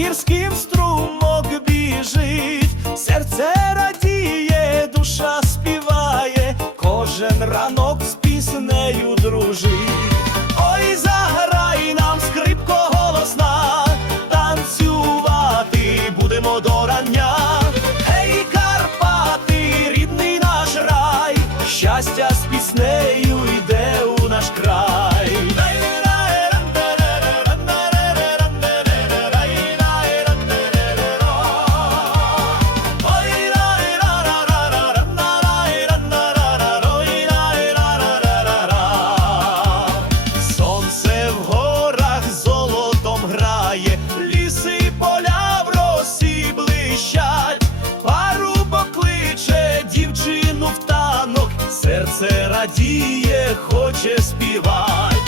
гірським струмок біжить, серце радіє, душа співає, кожен ранок з піснею дружить. серце радіє, хоче співати.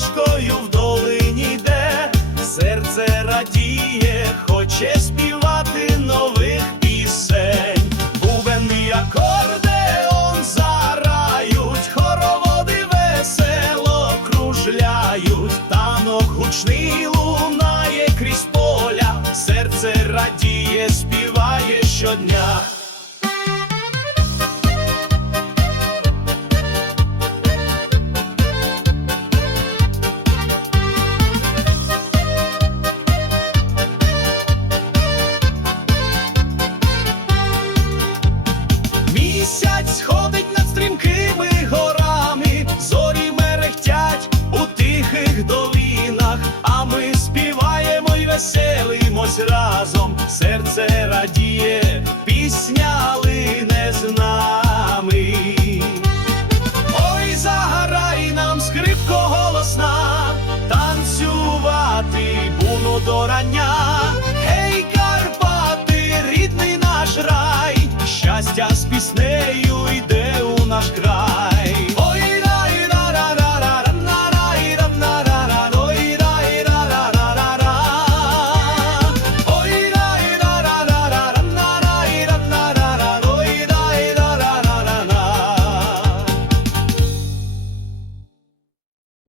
Стежкою в долині йде, серце радіє, хоче співати нових пісень. Бубен і акордеон зарають, хороводи весело кружляють, танок гучний лунає крізь поля, серце радіє, співає щодня. сходить над стрімкими горами, зорі мерехтять у тихих долинах, а ми співаємо й веселимось разом, серце радіє, пісня.